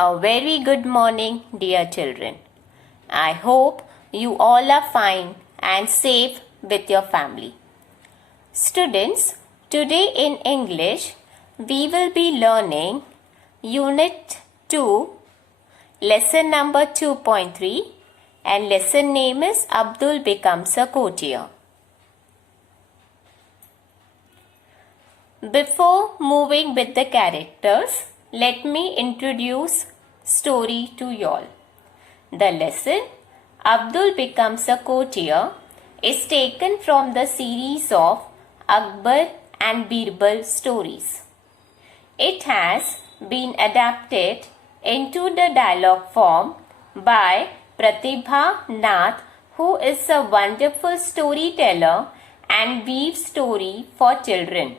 A very good morning, dear children. I hope you all are fine and safe with your family. Students, today in English, we will be learning Unit 2, lesson number 2.3, and lesson name is Abdul Becomes a Courtier. Before moving with the characters, let me introduce story to y'all. The lesson Abdul Becomes a Courtier is taken from the series of Akbar and Birbal stories. It has been adapted into the dialogue form by Pratibha Nath, who is a wonderful storyteller and weaves story for children.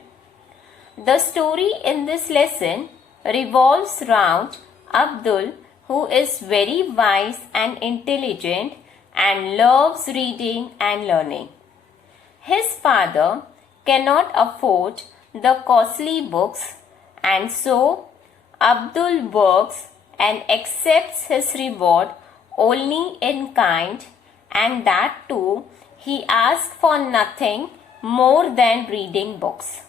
The story in this lesson revolves around Abdul, who is very wise and intelligent and loves reading and learning. His father cannot afford the costly books, and so Abdul works and accepts his reward only in kind, and that too he asks for nothing more than reading books.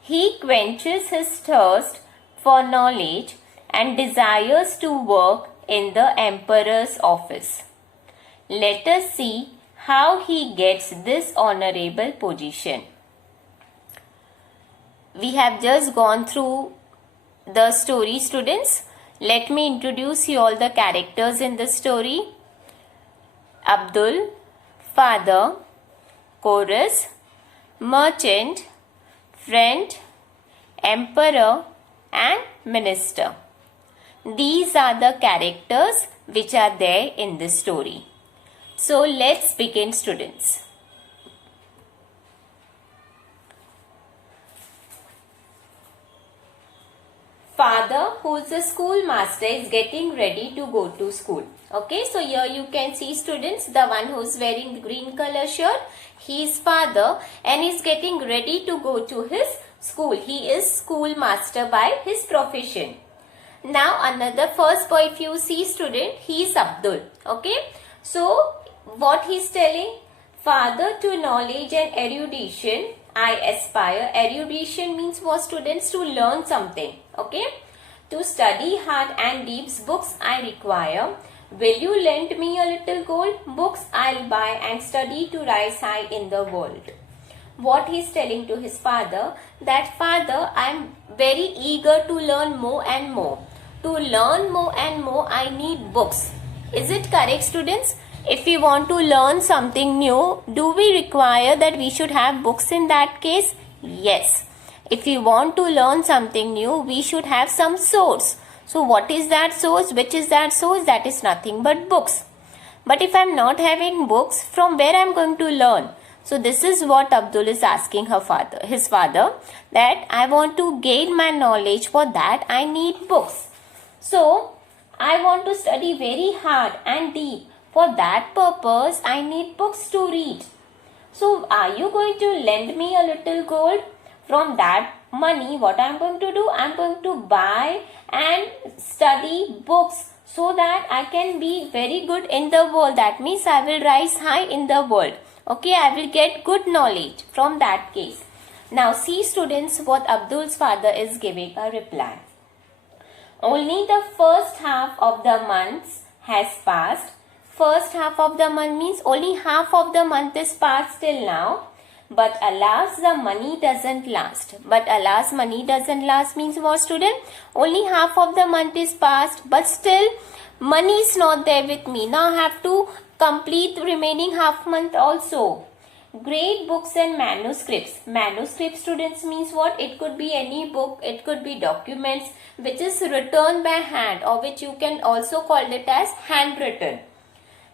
He quenches his thirst for knowledge and desires to work in the emperor's office. Let us see how he gets this honorable position. We have just gone through the story, students. Let me introduce you all the characters in the story. Abdul, father, chorus, merchant, friend, emperor and minister. These are the characters which are there in this story. So let's begin, students. Father, who is a schoolmaster, is getting ready to go to school. Okay, so here you can see, students, the one who is wearing green color shirt, he is father and is getting ready to go to his school. He is schoolmaster by his profession. Now another first boy, if you see, student, he is Abdul. Okay, so what he is telling? Father, to knowledge and erudition I aspire. Erudition means for students to learn something. Okay, to study hard and deep books I require. Will you lend me a little gold? Books I'll buy and study to rise high in the world. What he is telling to his father, that father, I am very eager to learn more and more. To learn more and more, I need books. Is it correct, students? If we want to learn something new, do we require that we should have books in that case? Yes. If we want to learn something new, we should have some source. So what is that source? Which is that source? That is nothing but books. But if I am not having books, from where I am going to learn? So this is what Abdul is asking his father, that I want to gain my knowledge. For that I need books. So I want to study very hard and deep. For that purpose I need books to read. So are you going to lend me a little gold? From that money, what I am going to do? I am going to buy and study books so that I can be very good in the world. That means I will rise high in the world. Okay, I will get good knowledge from that case. Now see, students, what Abdul's father is giving a reply. Only the first half of the month has passed. First half of the month means only half of the month is passed till now. But alas, the money doesn't last. But alas, money doesn't last means what, student? Only half of the month is passed, but still money is not there with me. Now I have to complete the remaining half month also. Great books and manuscripts. Manuscript, students, means what? It could be any book, it could be documents which is written by hand, or which you can also call it as handwritten.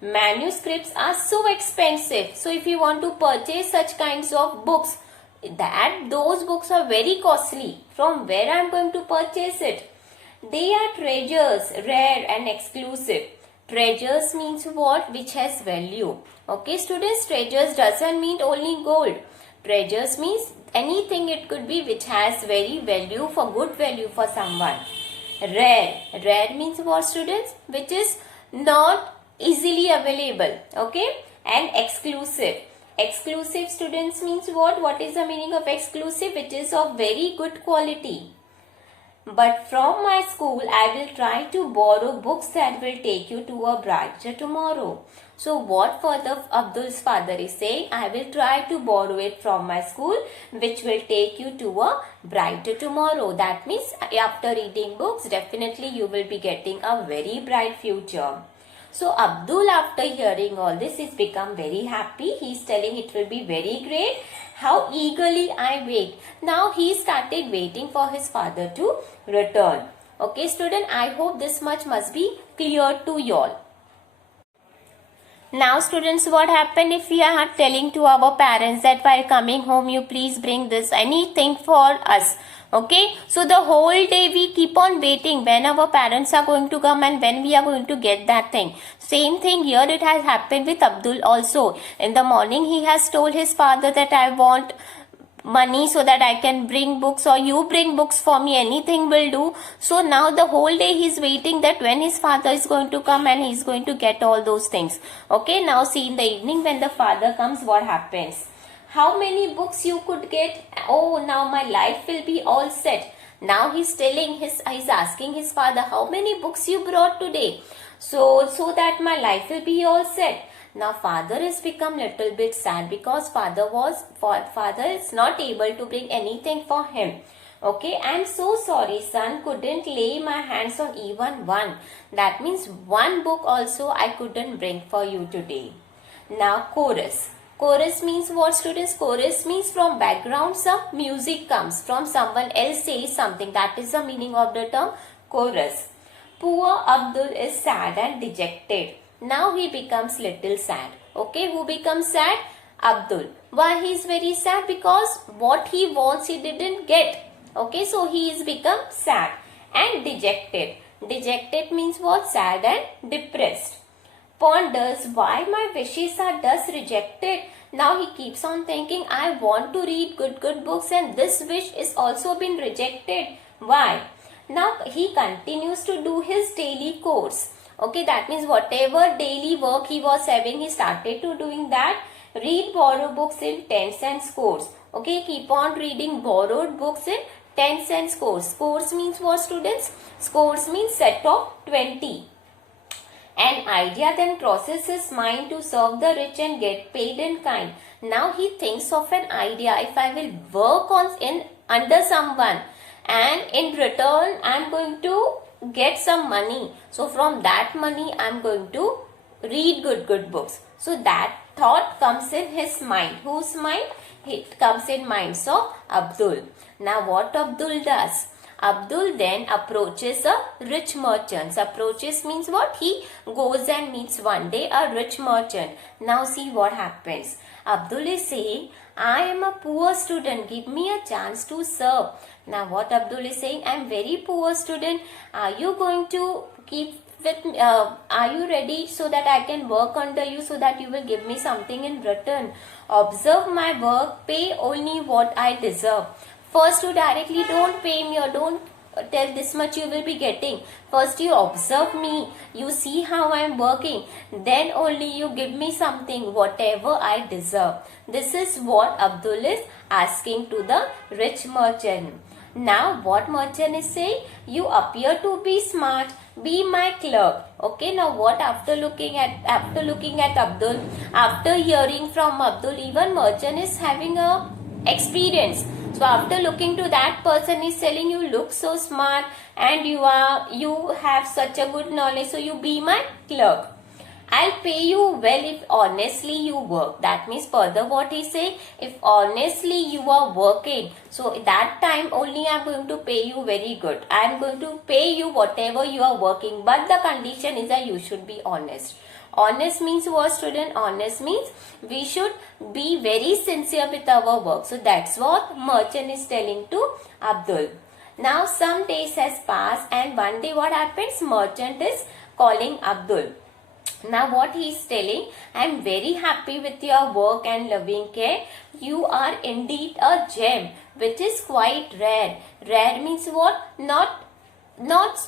Manuscripts are so expensive. So if you want to purchase such kinds of books, those books are very costly. From where I am going to purchase it? They are treasures, rare and exclusive. Treasures means what? Which has value. Okay, students, treasures doesn't mean only gold. Treasures means anything, it could be which has very value, for good value for someone. Rare. Rare means what, students? Which is not easily available. Okay. And exclusive. Exclusive, students, means what? What is the meaning of exclusive? It is of very good quality. But from my school, I will try to borrow books that will take you to a brighter tomorrow. So what further Abdul's father is saying, I will try to borrow it from my school, which will take you to a brighter tomorrow. That means after reading books, definitely you will be getting a very bright future. So Abdul, after hearing all this, is become very happy. He is telling it will be very great. How eagerly I wait. Now he started waiting for his father to return. Okay, student, I hope this much must be clear to you all. Now, students, what happened if we are telling to our parents that while coming home, you please bring this anything for us. Okay, so the whole day we keep on waiting when our parents are going to come and when we are going to get that thing. Same thing here, it has happened with Abdul also. In the morning, he has told his father that I want money so that I can bring books, or you bring books for me, anything will do. So now the whole day he's waiting that when his father is going to come and he's going to get all those things. Okay, now see, in the evening when the father comes, what happens? How many books you could get? Oh, now my life will be all set. Now he's asking his father, how many books you brought today? So that my life will be all set. Now father has become little bit sad because father is not able to bring anything for him. Okay, I'm so sorry, son, couldn't lay my hands on even one. That means one book also I couldn't bring for you today. Now chorus. Chorus means what, students? Chorus means from background some music comes, from someone else says something. That is the meaning of the term chorus. Poor Abdul is sad and dejected. Now he becomes little sad. Okay, who becomes sad? Abdul. Why he is very sad? Because what he wants he didn't get. Okay, so he is become sad and dejected. Dejected means what? Sad and depressed. Ponders why my wishes are thus rejected. Now he keeps on thinking, I want to read good books and this wish is also been rejected. Why? Now he continues to do his daily course. Okay, that means whatever daily work he was having, he started to doing that. Read borrow books in 10 cents course. Okay, keep on reading borrowed books in 10 cents course. Course means what, students? Course means set of 20. An idea then crosses his mind to serve the rich and get paid in kind. Now he thinks of an idea. If I will work under someone and in return I am going to get some money. So from that money I am going to read good books. So that thought comes in his mind. Whose mind? It comes in minds of Abdul. Now what Abdul does? Abdul then approaches a rich merchant. Approaches means what? He goes and meets one day a rich merchant. Now see what happens. Abdul is saying, I am a poor student. Give me a chance to serve. Now what Abdul is saying, I am very poor student. Are you going to keep with me? Are you ready so that I can work under you, so that you will give me something in return? Observe my work. Pay only what I deserve. First, you directly don't pay me or don't tell this much you will be getting. First, you observe me. You see how I am working. Then only you give me something, whatever I deserve. This is what Abdul is asking to the rich merchant. Now, what merchant is saying? You appear to be smart. Be my clerk. Okay, now what after looking at Abdul, after hearing from Abdul, even merchant is having a experience. So after looking to that person, is telling you look so smart and you have such a good knowledge, so you be my clerk. I'll pay you well if honestly you work. That means further what he say, if honestly you are working, so that time only I'm going to pay you very good. I'm going to pay you whatever you are working, but the condition is that you should be honest. Honest means what, student? Honest means we should be very sincere with our work. So that's what merchant is telling to Abdul. Now some days has passed and one day what happens? Merchant is calling Abdul. Now what he is telling, I am very happy with your work and loving care. You are indeed a gem which is quite rare. Rare means what? Not not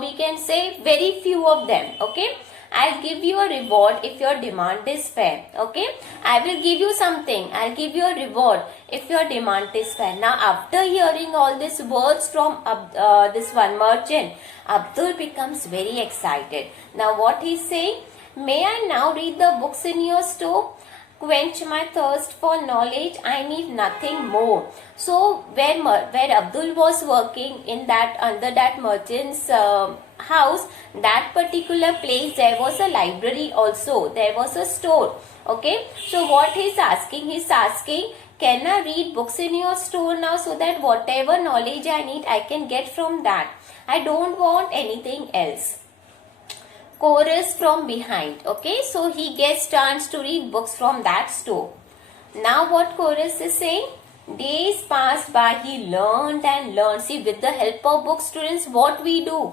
we can say very few of them. Okay, I'll give you a reward if your demand is fair. Okay, I will give you something. I'll give you a reward if your demand is fair. Now, after hearing all these words from this one merchant, Abdul becomes very excited. Now, what he's saying? May I now read the books in your store? Quench my thirst for knowledge. I need nothing more. So where Abdul was working in that under that merchant's house, that particular place, there was a library also. There was a store. Okay. So what he's asking? He's asking, can I read books in your store now, so that whatever knowledge I need, I can get from that. I don't want anything else. Chorus from behind. Okay, so he gets chance to read books from that store. Now what chorus is saying? Days passed by, he learned and learned. See, with the help of books, students, what we do?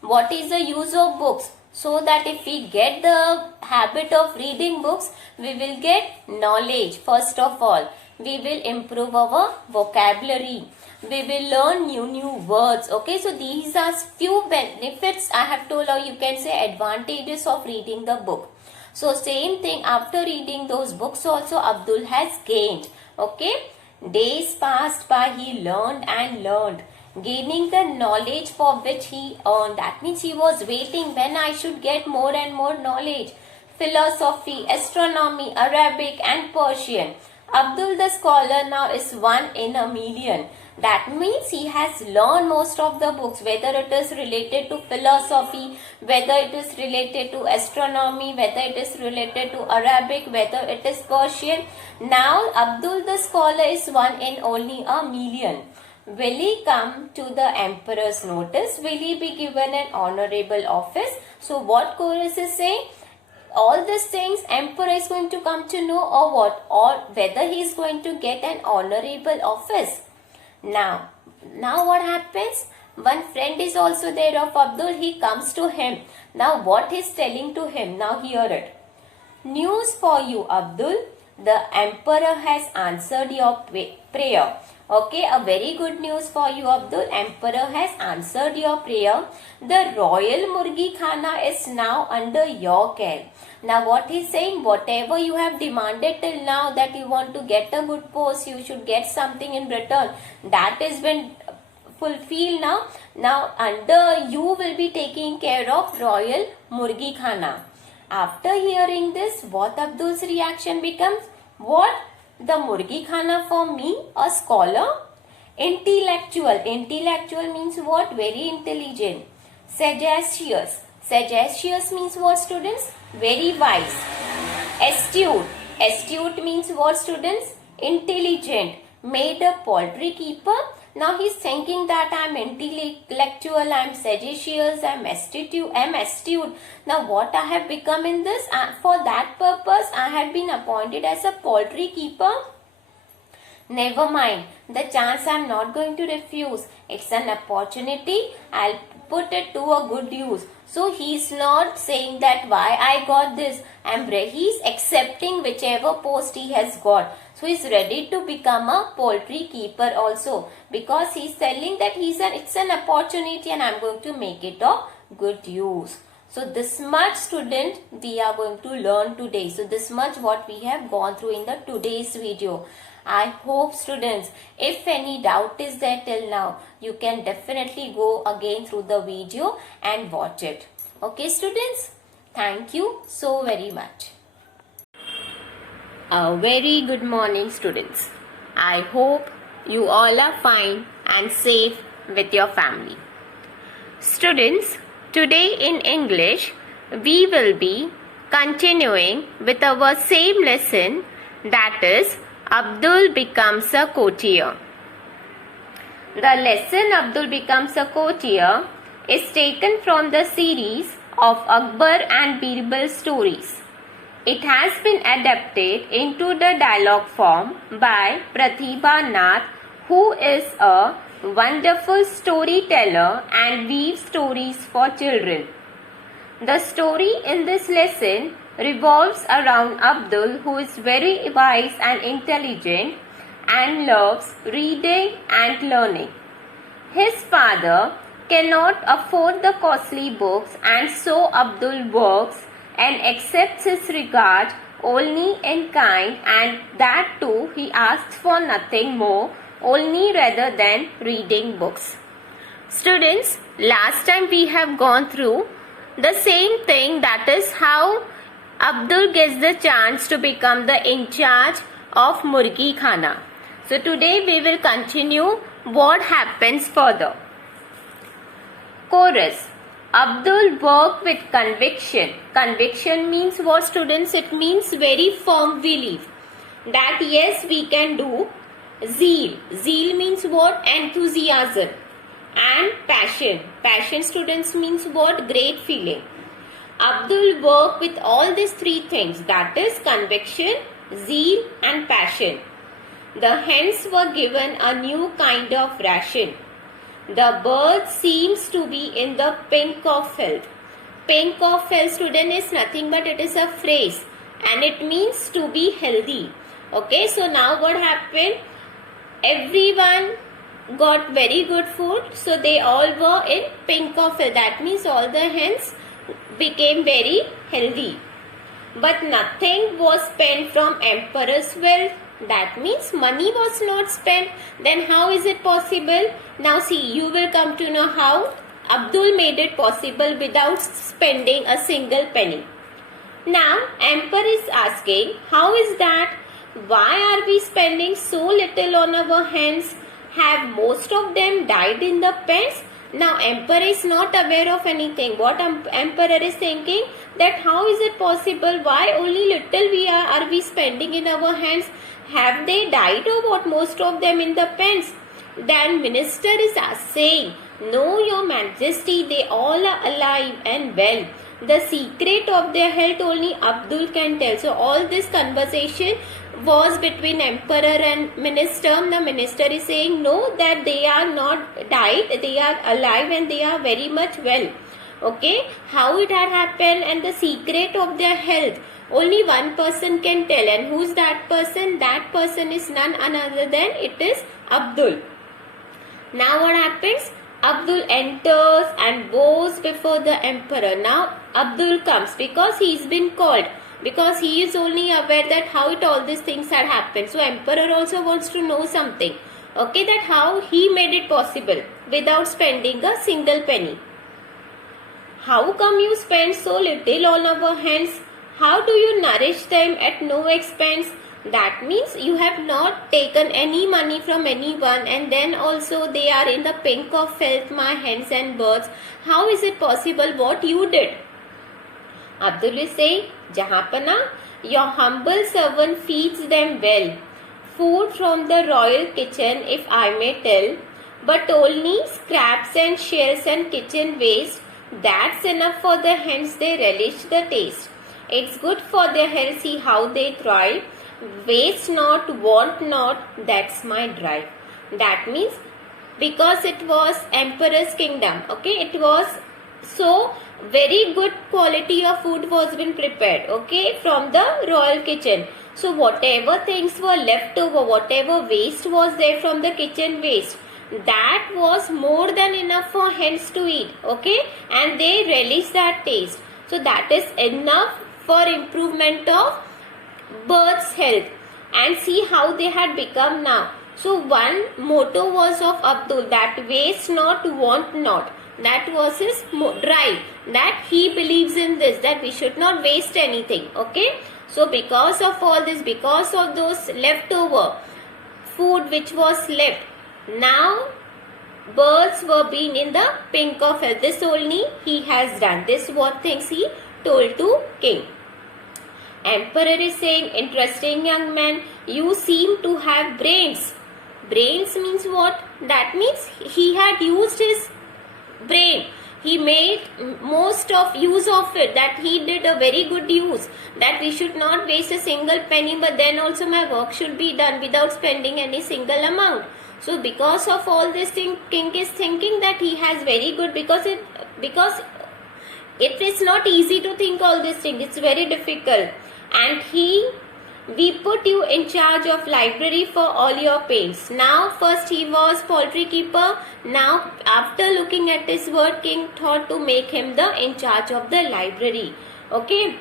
What is the use of books? So that if we get the habit of reading books, we will get knowledge. First of all, we will improve our vocabulary. We will learn new words. Okay, so these are few benefits I have told, or you can say advantages of reading the book. So same thing, after reading those books also Abdul has gained. Okay, days passed by, he learned and learned, gaining the knowledge for which he earned. That means he was waiting when I should get more and more knowledge. Philosophy, astronomy, Arabic and Persian. Abdul the scholar now is one in a million. That means he has learned most of the books, whether it is related to philosophy, whether it is related to astronomy, whether it is related to Arabic, whether it is Persian. Now Abdul the scholar is one in only a million. Will he come to the emperor's notice? Will he be given an honorable office? So what chorus is saying? All these things emperor is going to come to know, or what, or whether he is going to get an honorable office. Now what happens? One friend is also there of Abdul. He comes to him. Now what he's telling to him? Now hear it. News for you, Abdul. The emperor has answered your prayer. Okay, a very good news for you, Abdul. Emperor has answered your prayer. The royal Murgi Khana is now under your care. Now what he's saying, whatever you have demanded till now, that you want to get a good post, you should get something in return, that has been fulfilled now. Now under you will be taking care of royal Murgi Khana. After hearing this, what Abdul's reaction becomes? What? The Murgi Khana for me, a scholar? Intellectual. Intellectual means what? Very intelligent. Sagacious. Sagacious means what, students? Very wise. Astute. Astute means what, students? Intelligent. Made a poultry keeper. Now he's thinking that I'm intellectual, I'm sagacious, I'm astute. Now what I have become in this? For that purpose, I have been appointed as a poultry keeper. Never mind. The chance I'm not going to refuse. It's an opportunity. I'll put it to a good use. So he's not saying that why I got this. He's accepting whichever post he has got. So he's ready to become a poultry keeper also, because he's telling that it's an opportunity and I'm going to make it of good use. So this much, student, we are going to learn today. So this much what we have gone through in the today's video. I hope, students, if any doubt is there till now, you can definitely go again through the video and watch it. Okay, students? Thank you so very much. A very good morning, students. I hope you all are fine and safe with your family. Students, today in English, we will be continuing with our same lesson, that is Abdul becomes a courtier. The lesson Abdul becomes a courtier is taken from the series of Akbar and Birbal stories. It has been adapted into the dialogue form by Pratibha Nath, who is a wonderful storyteller and weaves stories for children. The story in this lesson revolves around Abdul, who is very wise and intelligent and loves reading and learning. His father cannot afford the costly books, and so Abdul works and accepts his regard only in kind, and that too he asks for nothing more, only rather than reading books. Students, last time we have gone through the same thing, that is how Abdul gets the chance to become the in charge of Murgi Khana. So today we will continue what happens further. Chorus. Abdul worked with conviction. Conviction means what, students? It means very firm belief that yes, we can do. Zeal. Zeal means what? Enthusiasm. And passion. Passion, students, means what? Great feeling. Abdul worked with all these three things, that is conviction, zeal and passion. The hens were given a new kind of ration. The bird seems to be in the pink of health. Pink of health, student, is nothing but it is a phrase and it means to be healthy. Okay, so now what happened? Everyone got very good food, so they all were in pink of health. That means all the hens became very healthy. But nothing was spent from emperor's wealth. That means money was not spent. Then how is it possible? Now see, you will come to know how Abdul made it possible without spending a single penny. Now emperor is asking, how is that? Why are we spending so little on our hens? Have most of them died in the pens? Now emperor is not aware of anything. What emperor is thinking, that how is it possible? Why only little are we spending in our hands? Have they died or what, most of them in the pens? Then minister is saying, no, your majesty, they all are alive and well. The secret of their health only Abdul can tell. So all this conversation was between emperor and minister. The minister is saying, no, that they are not died, they are alive and they are very much well. Okay, how it had happened and the secret of their health only one person can tell. And who's that person? That person is none other than it is Abdul. Now what happens? Abdul enters and bows before the emperor. Now Abdul comes because he's been called, because he is only aware that how all these things had happened. So emperor also wants to know something. Okay, that how he made it possible without spending a single penny. How come you spend so little on our hands? How do you nourish them at no expense? That means you have not taken any money from anyone, and then also they are in the pink of health, my hens and birds. How is it possible what you did? Abdul is saying, Jahapana, your humble servant feeds them well. Food from the royal kitchen, if I may tell, but only scraps and shells and kitchen waste. That's enough for the hens, they relish the taste. It's good for their health, see how they thrive. Waste not, want not, that's my drive. That means because it was emperor's kingdom, okay, it was so very good quality of food was been prepared, okay, from the royal kitchen. So whatever things were left over, whatever waste was there from the kitchen waste, that was more than enough for hens to eat, okay, and they relish that taste. So that is enough for improvement of birds' health. And see how they had become now. So one motto was of Abdul, that waste not, want not. That was his drive, that he believes in this, that we should not waste anything, okay. So because of all this, because of those leftover food which was left, now birds were being in the pink of health. This only he has done. This what things he told to king. Emperor is saying, interesting young man, you seem to have brains. Brains means what? That means he had used his brain. He made most of use of it, that he did a very good use, that we should not waste a single penny, but then also my work should be done without spending any single amount. So because of all this thing, king is thinking that he has very good, because it is not easy to think all these things, it's very difficult. And he we put you in charge of library for all your pains. Now first he was poultry keeper. Now after looking at his word, king thought to make him the in charge of the library. Okay.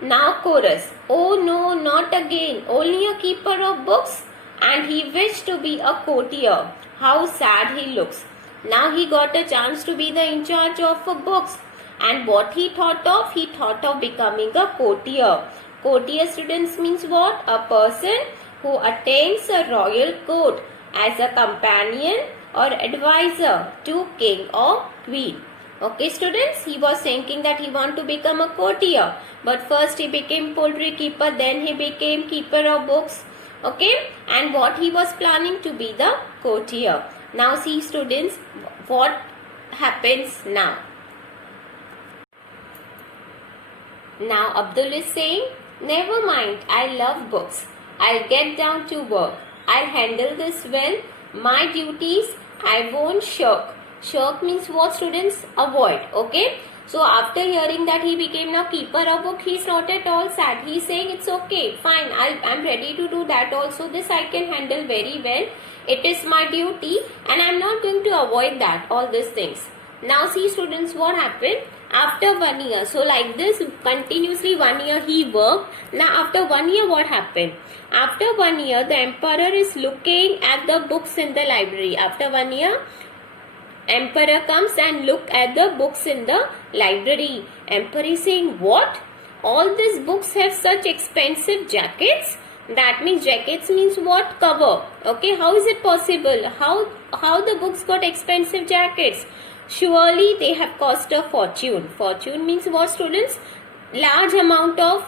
Now chorus. Oh no, not again. Only a keeper of books. And he wished to be a courtier. How sad he looks. Now he got a chance to be the in charge of books. And what he thought of? He thought of becoming a courtier. Courtier, students, means what? A person who attends a royal court as a companion or advisor to king or queen. Okay, students, he was thinking that he want to become a courtier. But first he became poultry keeper, then he became keeper of books. Okay, and what he was planning to be the courtier. Now see, students, what happens now. Now Abdul is saying, never mind, I love books. I'll get down to work. I'll handle this well. My duties, I won't shirk. Shirk means what, students? Avoid. Okay. So after hearing that he became a keeper of book, he's not at all sad. He's saying it's okay, fine. I'm ready to do that also. This I can handle very well. It is my duty and I'm not going to avoid that, all these things. Now see, students, what happened? After 1 year, so like this continuously 1 year he worked. Now after 1 year, what happened? After 1 year, the emperor is looking at the books in the library. After 1 year, emperor comes and look at the books in the library. Emperor is saying, what? All these books have such expensive jackets? That means jackets means what? Cover. Okay, how is it possible? How the books got expensive jackets? Surely they have cost a fortune. Fortune means what, students? Large amount of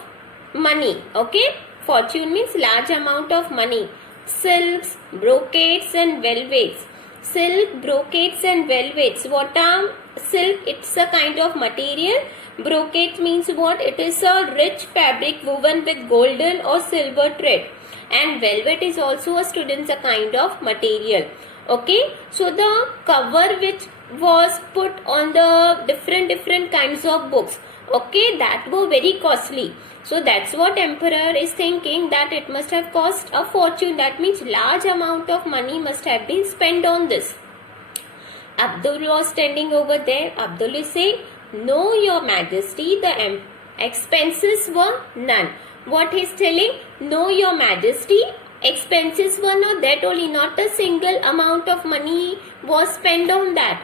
money. Okay, fortune means large amount of money. Silks, brocades and velvets. Silk, brocades and velvets. What are silk? It's a kind of material. Brocade means what? It is a rich fabric woven with golden or silver thread. And velvet is also, a students, a kind of material. Okay, so the cover which was put on the different kinds of books, okay, that were very costly. So that's what emperor is thinking, that it must have cost a fortune. That means large amount of money must have been spent on this. Abdul was standing over there. Abdul is saying, no, your majesty, the expenses were none. What he's telling? No, your majesty, expenses were not that only, not a single amount of money was spent on that.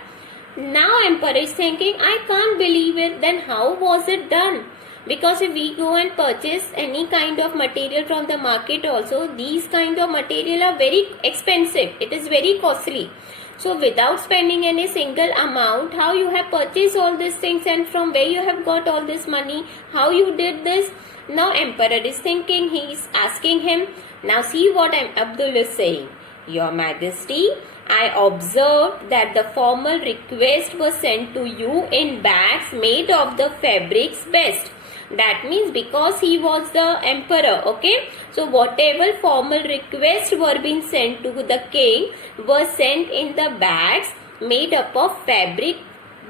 Now emperor is thinking, I can't believe it. Then how was it done? Because if we go and purchase any kind of material from the market also, these kind of material are very expensive. It is very costly. So without spending any single amount, how you have purchased all these things and from where you have got all this money? How you did this? Now emperor is thinking, he is asking him. Now see what Abdul is saying. Your majesty, I observed that the formal request was sent to you in bags made of the fabrics best. That means because he was the emperor, okay. So whatever formal requests were being sent to the king were sent in the bags made up of fabric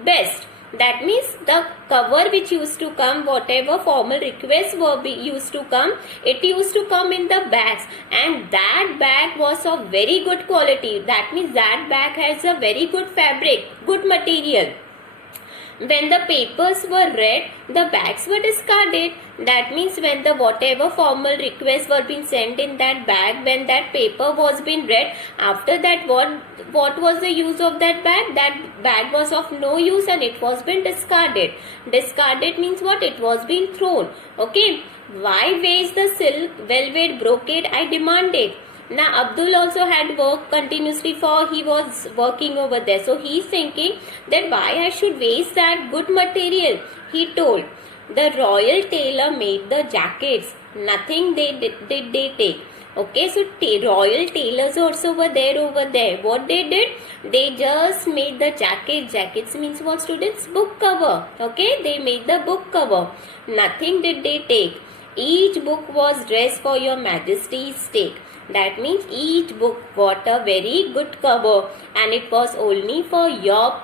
best. That means the cover which used to come, whatever formal requests were used to come, it used to come in the bags, and that bag was of very good quality. That means that bag has a very good fabric, good material. When the papers were read, the bags were discarded. That means when the whatever formal requests were being sent in that bag, when that paper was being read, after that what was the use of that bag? That bag was of no use and it was been discarded. Discarded means what? It was being thrown. Okay. Why waste the silk, velvet, brocade? I demanded. Now Abdul also had worked continuously, for he was working over there. So he is thinking that why I should waste that good material. He told, the royal tailor made the jackets. Nothing did they take. Okay, so royal tailors also were there over there. What they did? They just made the jacket. Jackets means what, students? Book cover. Okay, they made the book cover. Nothing did they take. Each book was dressed for your majesty's sake. That means each book got a very good cover and it was only for your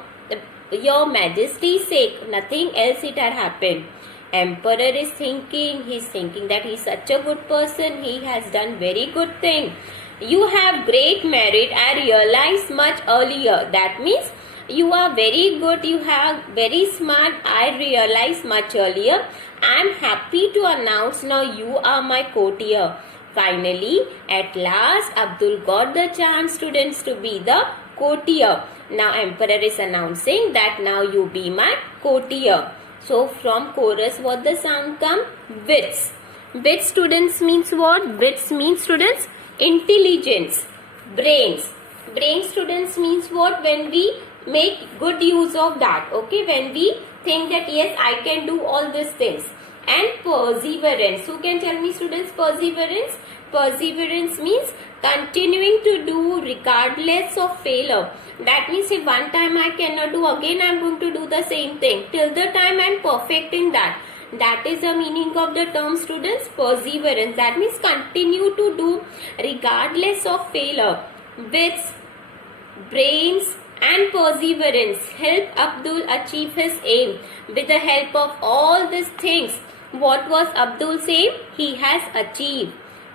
majesty's sake. Nothing else it had happened. Emperor is thinking, he's thinking that he's such a good person, he has done very good thing. You have great merit, I realized much earlier. That means you are very good, you have very smart, I realized much earlier. I am happy to announce now you are my courtier. Finally, at last, Abdul got the chance, students, to be the courtier. Now, Emperor is announcing that now you be my courtier. So, from chorus, what the sound come? Wits. Wits, students, means what? Wits means, students, intelligence. Brains. Brain, students, means what? When we make good use of that. Okay, when we think that yes, I can do all these things. And perseverance. Who can tell me, students, perseverance? Perseverance means continuing to do regardless of failure. That means if one time I cannot do, again I am going to do the same thing till the time I am perfect in that. That is the meaning of the term, students, perseverance. That means continue to do regardless of failure. Wits, brains and perseverance help Abdul achieve his aim. With the help of all these things, what was Abdul's aim? He has achieved.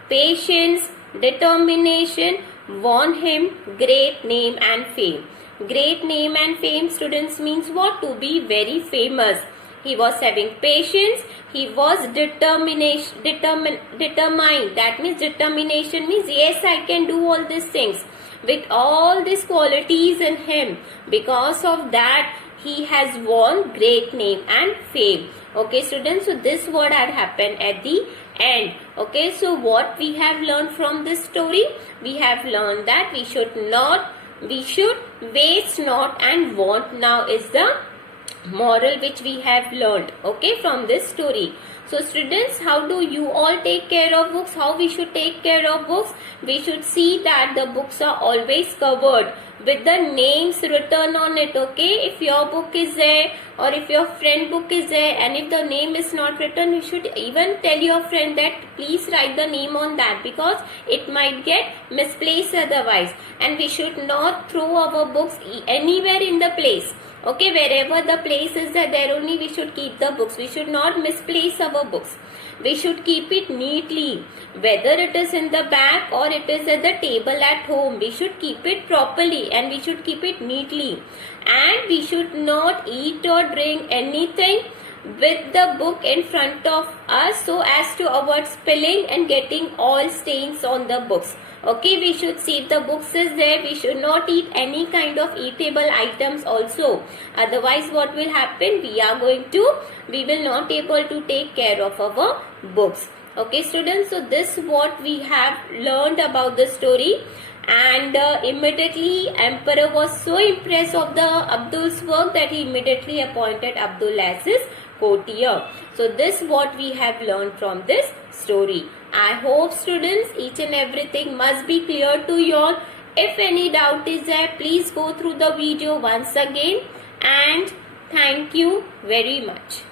Patience, determination won him great name and fame. Great name and fame, students, means what? To be very famous. He was having patience. He was determined. That means determination means yes, I can do all these things. With all these qualities in him, because of that, he has won great name and fame. Okay, students, so this what had happened at the end. Okay, so what we have learned from this story? We have learned that we should waste not and want now is the moral which we have learned, okay, from this story. So students, how do you all take care of books? How we should take care of books? We should see that the books are always covered with the names written on it, okay? If your book is there or if your friend book is there and if the name is not written, you should even tell your friend that please write the name on that, because it might get misplaced otherwise. And we should not throw our books anywhere in the place. Okay, wherever the place is there only we should keep the books. We should not misplace our books. We should keep it neatly. Whether it is in the bag or it is at the table at home, we should keep it properly and we should keep it neatly. And we should not eat or drink anything with the book in front of us so as to avoid spilling and getting all stains on the books. Okay, we should see if the books is there. We should not eat any kind of eatable items also. Otherwise, what will happen? We will not able to take care of our books. Okay, students. So this what we have learned about the story. And immediately Emperor was so impressed of the Abdul's work that he immediately appointed Abdul as his courtier. So this what we have learned from this story. I hope students each and everything must be clear to you all. If any doubt is there, please go through the video once again, and thank you very much.